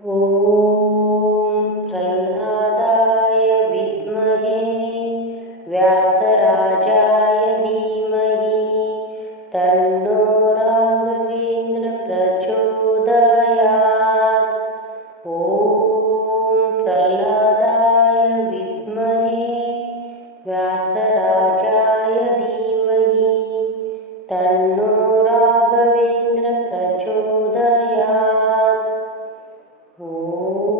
ॐ प्रह्लादाय विद्महे व्यासराजाय धीमहि तन्नो राघवेन्द्र प्रचोदयात्। ॐ प्रह्लादाय विद्महे व्यासराजाय धीमहि तन्नो राघवेन्द्र प्रचोदयात्। ॐ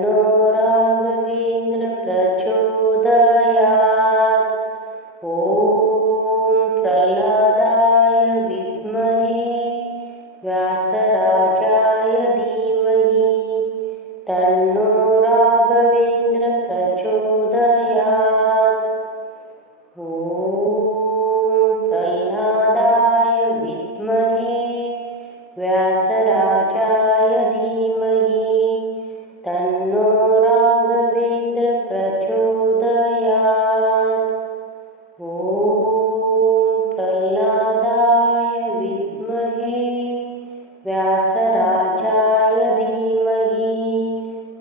तन्नो राघवेन्द्र प्रचोदयात्। ॐ प्रह्लादाय विद्महे व्यासराजाय धीमहि तन्नो राघवेन्द्र प्रचोदयात्। ॐ प्रह्लादाय विद्महे व्यासराजाय धीमहि तन्नो राघवेन्द्र प्रचोदयात्। ॐ प्रह्लादाय विद्महे व्यासराजाय धीमहि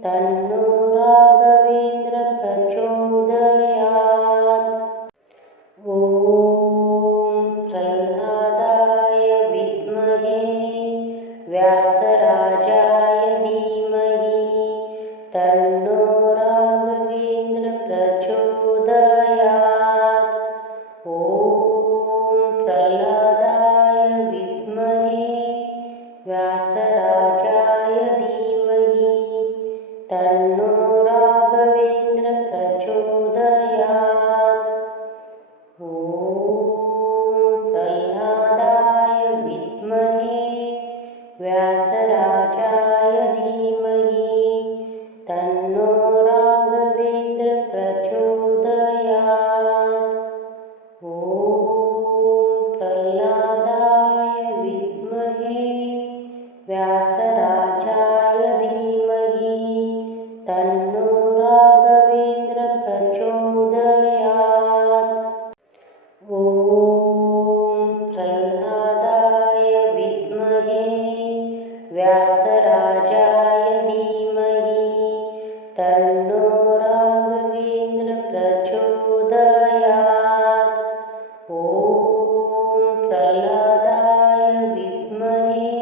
तन्नो राघवेन्द्र प्रचोदयात्। ॐ प्रह्लादाय विद्महे व्यासराजाय धीमहि तन्नो राघवेन्द्र प्रचोदयात्। ॐ प्रह्लादाय विद्महे व्यासराजाय धीमहि तन्नो राघवेन्द्र प्रचोदयात्। ॐ प्रह्लादाय विद्महे व्यासराजाय धीमहि तन्नो राघवेन्द्र प्रचोदयात्। ॐ प्रह्लादाय विद्महे व्यासराजाय धीमहि तन्नो राघवेन्द्र प्रचोदयात्। ॐ प्रह्लादाय विद्महे व्यासराजाय धीमहि तन्नो राघवेन्द्र प्रचोदयात्। ॐ प्रह्लादाय विद्महे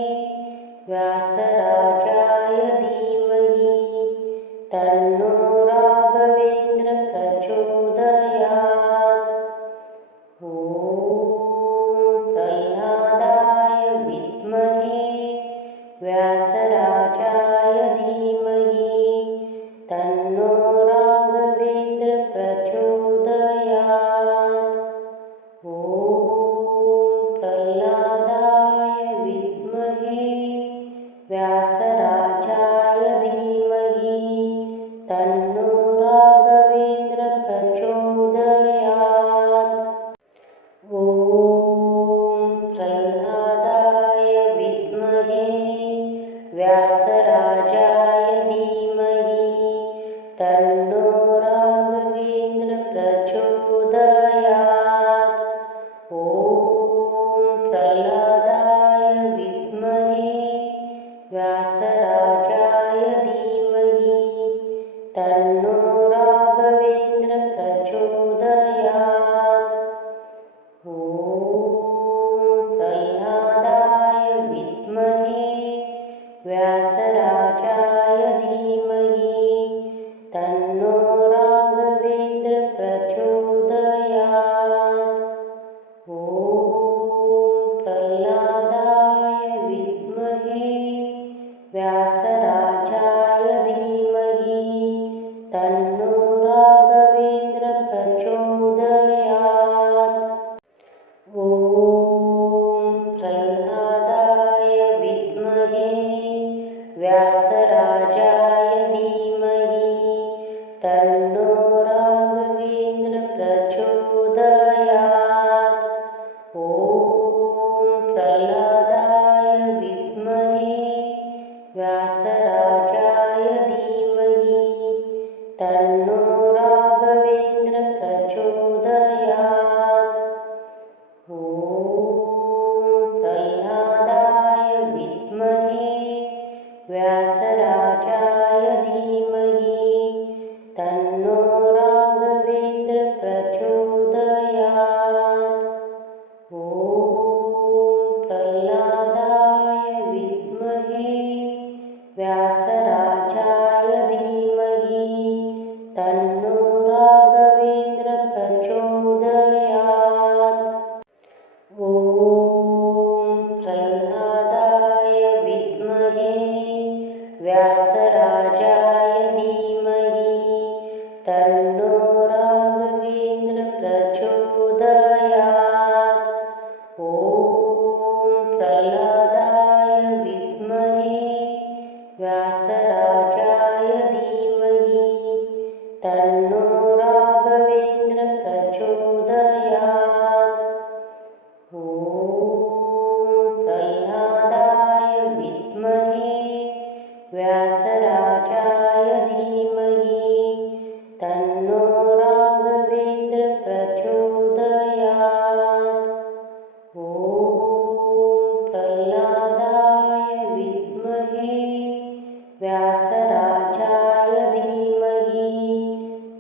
व्यासराजाय धीमहि तन्नो राघवेन्द्र प्रचोदयात्। ॐ प्रह्लादाय विद्महे व्यासराजाय धीमहि तन्नो राघवेन्द्र प्रचोदयात्। ॐ प्रह्लादाय विद्महे व्यासराजाय धीमहि तन्नो राघवेन्द्र प्रचोदयात्। ॐ प्रह्लादाय विद्महे व्यासराजाय धीमहि तन्नो राघवेन्द्र प्रचोदयात्। ॐ प्रह्लादाय विद्महे व्यासराजाय धीमहि तन्नो राघवेन्द्र प्रचोदयात्। ॐ प्रह्लादाय विद्महे व्यासराजाय धीमहि तन्नो राघवेन्द्र प्रचोदयात्। ॐ प्रह्लादाय विद्महे व्यासराजाय धीमहि तन्नो राघवेन्द्र प्रचोदयात्। ॐ प्रह्लादाय विद्महे व्यासराजाय धीमहि तन्नो राघवेन्द्र प्रचोदयात्। ॐ प्रह्लादाय विद्महे व्यासराजाय धीमहि तन्नो राघवेन्द्र प्रचोदयात्। ॐ प्रह्लादाय विद्महे व्यासराजाय धीमहि तन्नो राघवेन्द्र प्रचोदयात्। ॐ प्रह्लादाय विद्महे व्यासराजाय धीमहि तन्नो तन्नो राघवेन्द्र प्रचोदयात्। ॐ प्रह्लादाय विद्महे व्यासराजाय धीमहि तन्नो राघवेन्द्र प्रचोदयात्। ॐ प्रह्लादाय विद्महे व्यासराजाय धीमहि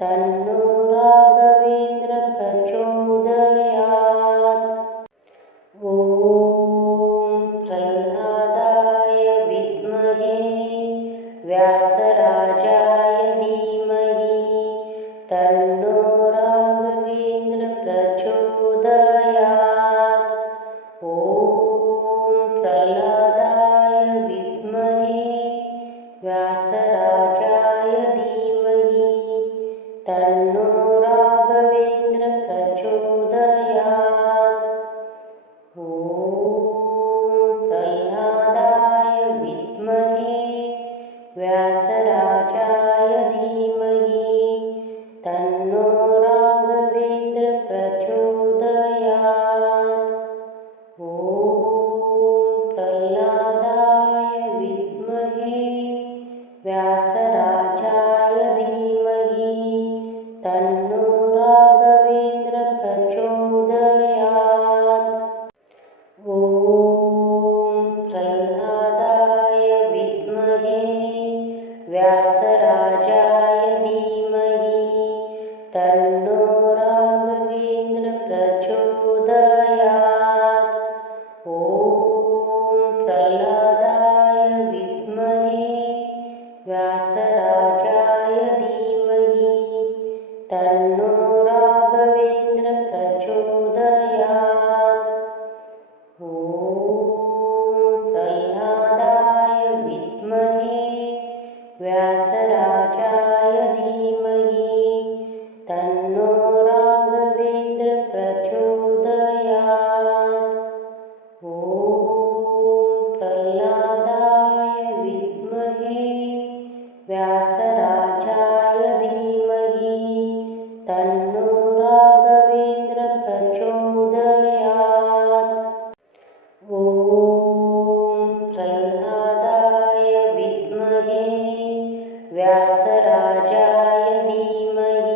तन्नो राघवेन्द्र प्रचोदयात्। ॐ प्रह्लादाय विद्महे व्यासराजाय धीमहि तन्नो राघवेन्द्र प्रचोदयात्। ॐ प्रह्लादाय विद्महे व्यासराजाय धीमहि तन्नो राघवेन्द्र प्रचोदयात्। ॐ प्रह्लादाय विद्महे व्यासराजाय धीमहि तन्नो राघवेन्द्र प्रचोदयात्। ॐ प्रह्लादाय विद्महे व्यासराजाय धीमहि तन्नो राघवेन्द्र प्रचोदयात्। ॐ प्रह्लादाय विद्महे व्यासराजाय धीमहि तन्नो राघवेन्द्र प्रचोदयात्। ॐ प्रह्लादाय विद्महे व्यासराजाय धीमहि तन्नो राघवेन्द्र प्रचोदयात्। ॐ प्रह्लादाय विद्महे व्यासराजाय धीमहि तन्नो राघवेन्द्र प्रचोदयात्। ॐ प्रह्लादाय विद्महे व्यासराजाय धीमहि तन्नो राघवेन्द्र प्रचोदयात्। ॐ प्रह्लादाय विद्महे व्यासराजाय धीमहि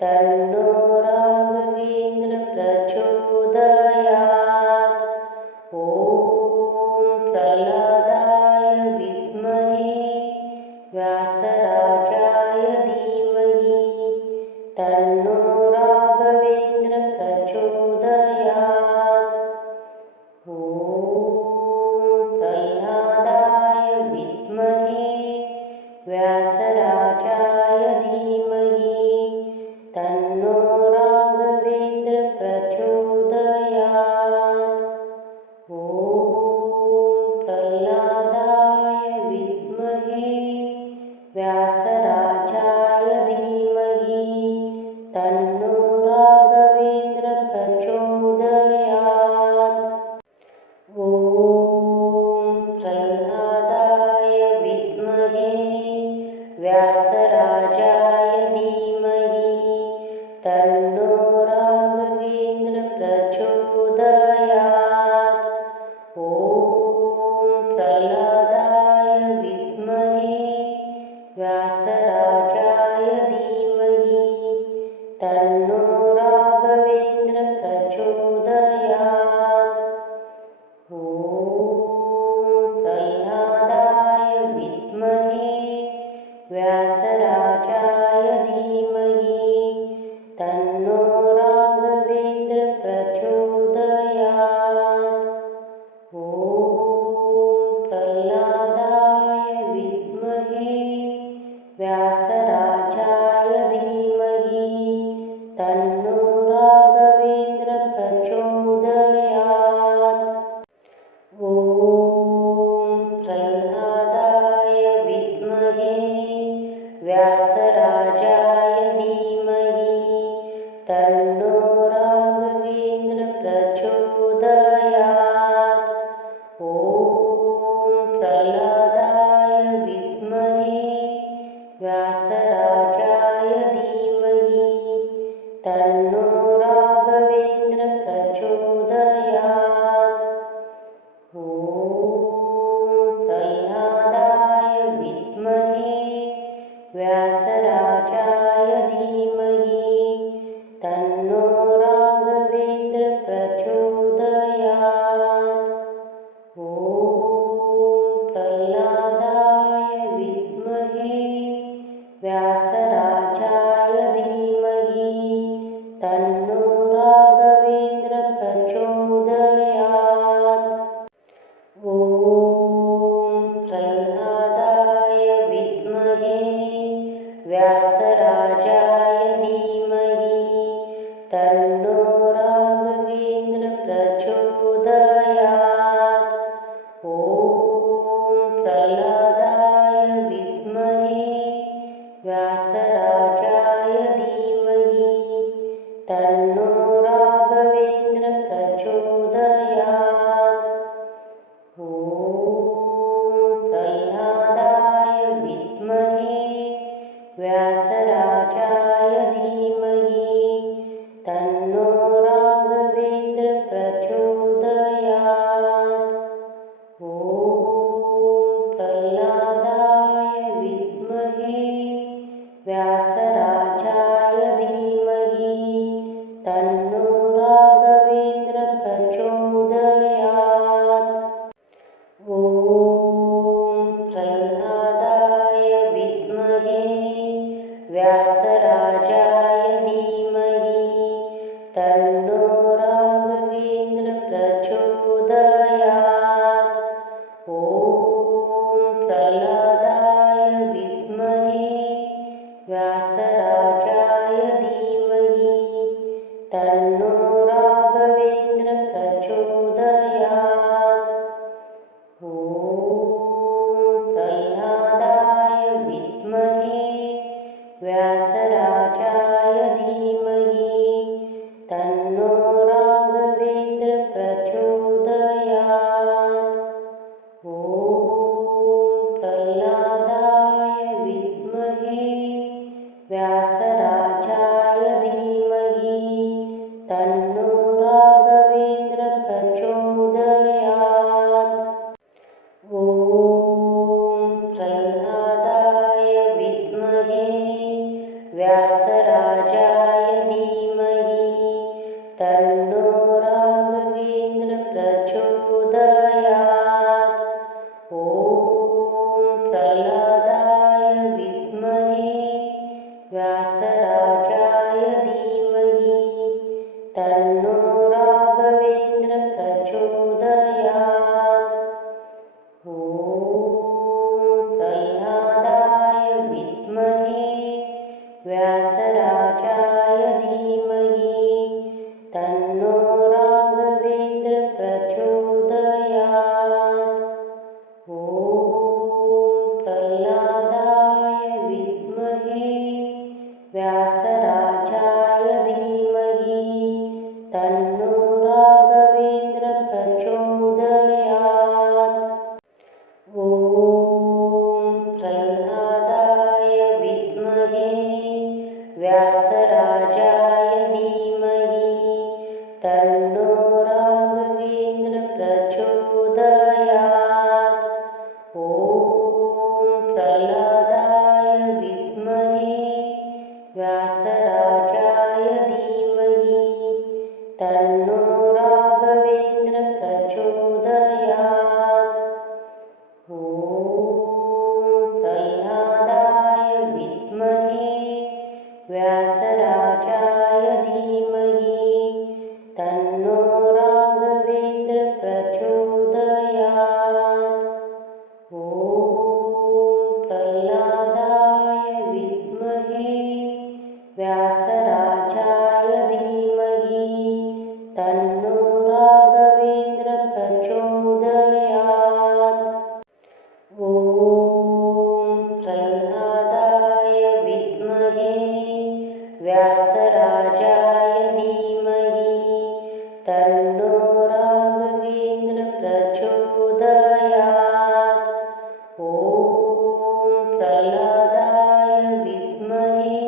तन्नो राघवेन्द्र प्रचोदयात्। ॐ प्रह्लादाय विद्महे व्यासराजाय धीमहि तन्नो राघवेन्द्र प्रचोदयात्। ॐ प्रह्लादाय विद्महे व्यासराजाय धीमहि तन्नो राघवेन्द्र प्रचोदयात्। ॐ प्रह्लादाय विद्महे व्यासराजाय धीमहि तन्नो राघवेन्द्र प्रचोदयात्। ॐ प्रह्लादाय विद्महे व्यासराजाय धीमहि तन्नो राघवेन्द्र प्रचोदयात्। ॐ प्रह्लादाय विद्महे व्यासराजाय धीमहि तन्नो राघवेन्द्र प्रचोदयात्। ॐ प्रह्लादाय विद्महे व्यासराजाय धीमहि तन्नो राघवेन्द्र प्रचोदयात्। ॐ प्रह्लादाय विद्महे व्यासराजाय धीमहि तन्नो राघवेन्द्र प्रचोदयात्। ॐ प्रह्लादाय विद्महे व्यासराजाय धीमहि तन्नो राघवेन्द्र प्रचोदयात्। ॐ प्रह्लादाय विद्महे व्यासराजाय व्यासराजाय धीमहि तन्नो राघवेन्द्र प्रचोदयात्। ॐ प्रह्लादाय विद्महे व्यासराजाय धीमहि तन्नो राघवेन्द्र प्रचोदयात्। ॐ प्रह्लादाय विद्महे व्यासराजाय धीमहि तन्नो राघवेन्द्र प्रचोदयात्। ॐ प्रह्लादाय विद्महे व्यासराजाय धीमहि तन्नो राघवेन्द्र प्रचोदयात्। ॐ प्रह्लादाय विद्महे व्यासराजाय धीमहि तन्नो राघवेन्द्र प्रचोदयात्। ॐ प्रह्लादाय विद्महे व्यासराजाय धीमहि तन्नो राघवेन्द्र प्रचोदयात्। ॐ प्रह्लादाय विद्महे व्यासराजाय धीमहि तन्नो राघवेन्द्र प्रचोदयात्। ॐ प्रह्लादाय विद्महे व्यासराजाय धीमहि तन्नो राघवेन्द्र प्रचोदयात्। ॐ प्रह्लादाय विद्महे व्यासराजाय धीमहि तन्नो राघवेन्द्र प्रचोदयात्। ॐ प्रह्लादाय विद्महे व्यासराजाय धीमहि तन्नो राघवेन्द्र प्रचोदयात्। ॐ प्रह्लादाय विद्महे व्यासराजाय धीमहि तन्नो राघवेन्द्र प्रचोदयात्। ॐ प्रह्लादाय विद्महे व्यासराजाय धीमहि तन्नो राघवेन्द्र प्रचोदयात्। ॐ प्रह्लादाय विद्महे व्यासराजाय धीमहि तन्नो राघवेन्द्र प्रचोदयात्। ॐ प्रह्लादाय विद्महे व्यासराजाय धीमहि तन्नो राघवेन्द्र प्रचोदयात्। ॐ प्रह्लादाय विद्महे व्यासराजाय धीमहि तन्नो राघवेन्द्र प्रचोदयात्। ॐ प्रह्लादाय विद्महे व्यासराजाय धीमहि तन्नो राघवेन्द्र प्रचोदयात्। ॐ प्रह्लादाय विद्महे व्यासराजाय धीमहि तन्नो राघवेन्द्र प्रचोदयात्। ॐ प्रह्लादाय विद्महे व्यासराजाय धीमहि तन्नो राघवेन्द्र प्रचोदयात्। ॐ प्रह्लादाय विद्महे व्यासराजाय धीमहि तन्नो राघवेन्द्र प्रचोदयात्। ॐ प्रह्लादाय विद्महे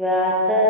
व्यासराजाय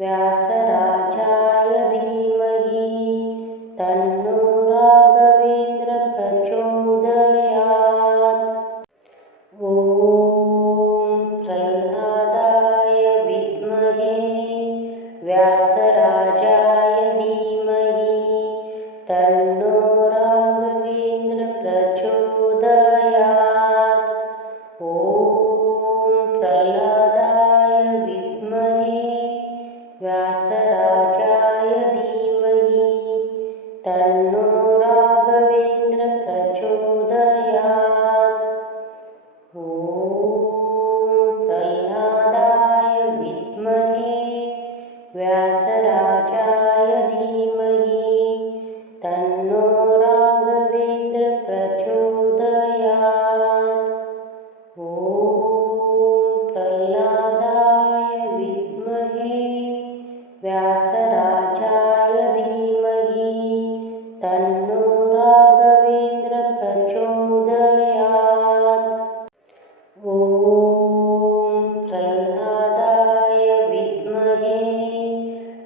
व्यासराजाय धीमहि तन्नो राघवेन्द्र प्रचोदयात्। ॐ प्रह्लादाय विद्महे व्यासराजाय धीमहि तन्नो राघवेन्द्र प्रचोदयात्। ॐ प्रह्लादाय विद्महे व्यासराजाय धीमहि तन्नो राघवेन्द्र प्रचोदयात्। ॐ प्रह्लादाय विद्महे व्यासराजाय धीमहि तन्नो राघवेन्द्र प्रचोदयात्। ॐ प्रह्लादाय विद्महे व्यासराजाय धीमहि तन्नो राघवेन्द्र प्रचोदयात्। ॐ प्रह्लादाय विद्महे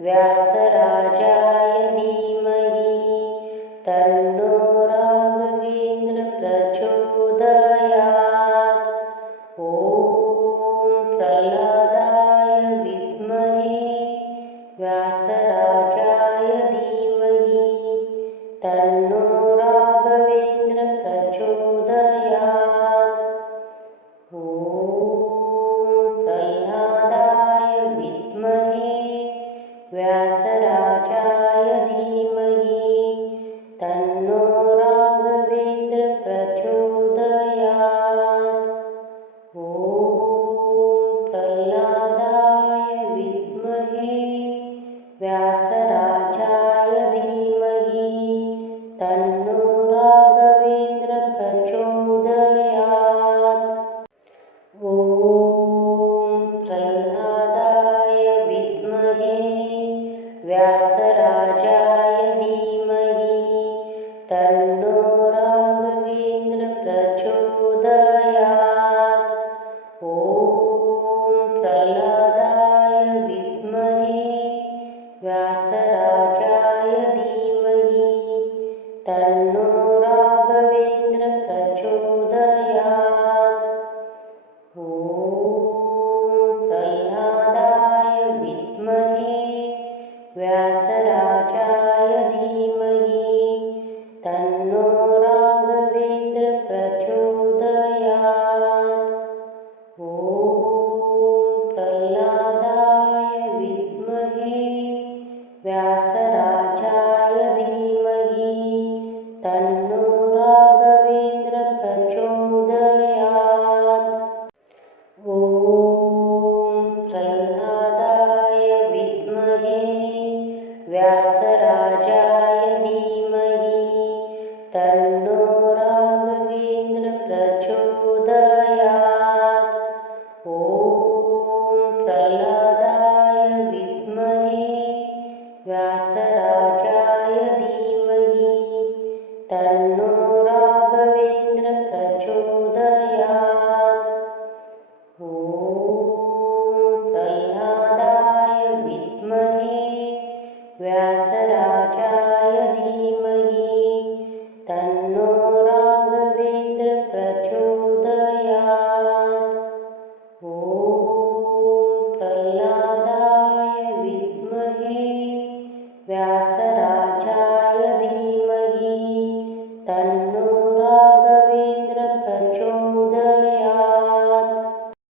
व्यासराजाय धीमहि तन्नो राघवेन्द्र प्रचोदयात्। ॐ प्रह्लादाय विद्महे व्यासराजाय धीमहि तन्नो राघवेन्द्र प्रचोदयात्। ॐ प्रह्लादाय विद्महे व्यासराजाय धीमहि तन्नो राघवेन्द्र प्रचोदयात्। ॐ प्रह्लादाय विद्महे व्यासराजाय धीमहि तन्नो राघवेन्द्र प्रचोदयात्। ॐ प्रह्लादाय विद्महे व्यासराजाय धीमहि तन्नो राघवेन्द्र प्रचोदयात्। ॐ प्रह्लादाय विद्महे व्यासराजाय धीमहि तन्नो राघवेन्द्र प्रचोदयात्। ॐ प्रह्लादाय विद्महे व्यासराजाय धीमहि तन्नो राघवेन्द्र प्रचोदयात्। ॐ प्रह्लादाय विद्महे व्यासराजाय धीमहि तन्नो राघवेन्द्र प्रचोदयात्। ॐ प्रह्लादाय विद्महे व्यासराजाय धीमहि तन्नो राघवेन्द्र प्रचोदयात्। ॐ प्रह्लादाय विद्महे व्यासराजाय धीमहि तन्नो राघवेन्द्र प्रचोदयात्। ॐ प्रह्लादाय विद्महे व्यासराजाय धीमहि तन्नो राघवेन्द्र प्रचोदयात्। ॐ प्रह्लादाय विद्महे व्यास